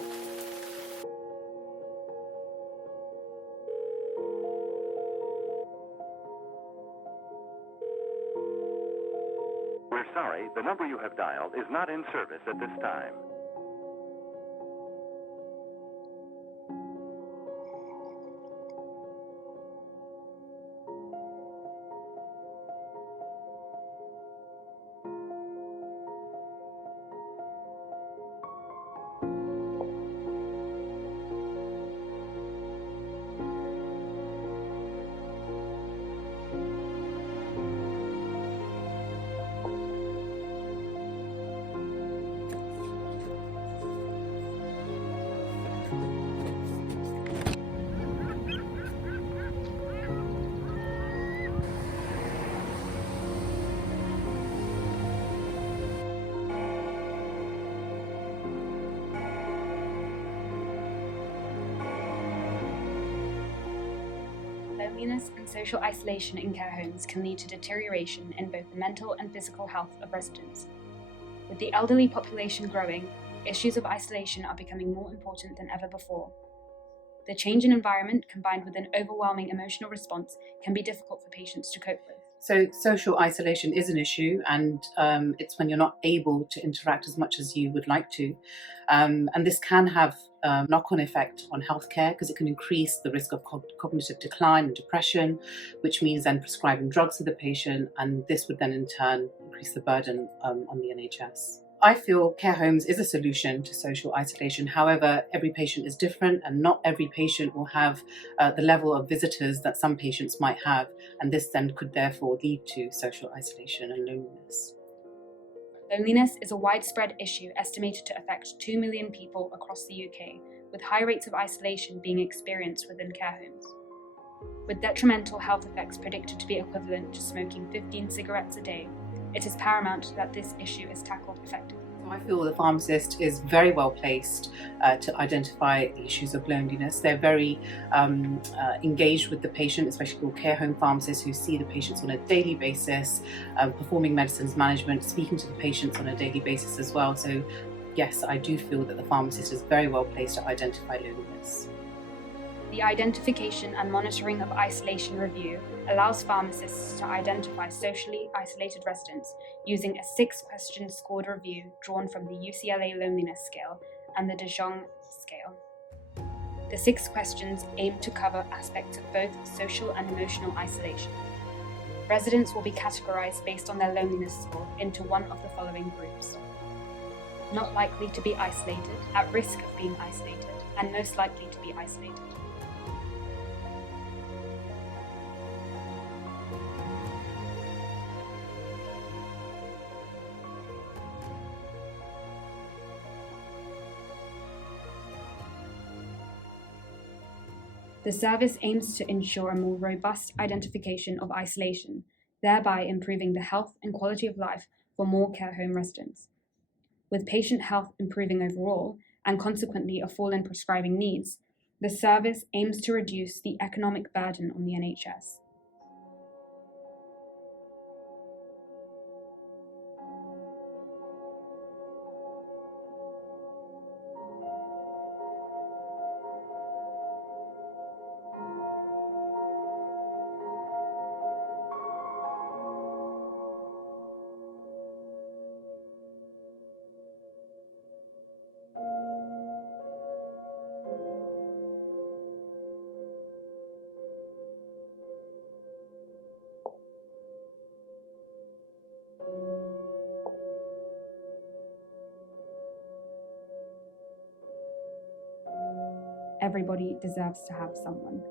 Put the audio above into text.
We're sorry, the number you have dialed is not in service at this time. Loneliness and social isolation in care homes can lead to deterioration in both the mental and physical health of residents. With the elderly population growing, issues of isolation are becoming more important than ever before. The change in environment combined with an overwhelming emotional response can be difficult for patients to cope with. So social isolation is an issue, and it's when you're not able to interact as much as you would like to. And this can have a knock-on effect on healthcare because it can increase the risk of cognitive decline and depression, which means then prescribing drugs to the patient, and this would then in turn increase the burden on the NHS. I feel care homes is a solution to social isolation. However, every patient is different and not every patient will have the level of visitors that some patients might have, and this then could therefore lead to social isolation and loneliness. Loneliness is a widespread issue estimated to affect 2 million people across the UK, with high rates of isolation being experienced within care homes. With detrimental health effects predicted to be equivalent to smoking 15 cigarettes a day, it is paramount that this issue is tackled effectively. I feel the pharmacist is very well placed to identify the issues of loneliness. They're very engaged with the patient, especially for care home pharmacists who see the patients on a daily basis, performing medicines management, speaking to the patients on a daily basis as well. So yes, I do feel that the pharmacist is very well placed to identify loneliness. The identification and monitoring of isolation review allows pharmacists to identify socially isolated residents using a 6-question scored review drawn from the UCLA Loneliness Scale and the De Jong Scale. The 6 questions aim to cover aspects of both social and emotional isolation. Residents will be categorized based on their loneliness score into one of the following groups: not likely to be isolated, at risk of being isolated, and most likely to be isolated. The service aims to ensure a more robust identification of isolation, thereby improving the health and quality of life for more care home residents. With patient health improving overall, and consequently a fall in prescribing needs, the service aims to reduce the economic burden on the NHS. Everybody deserves to have someone.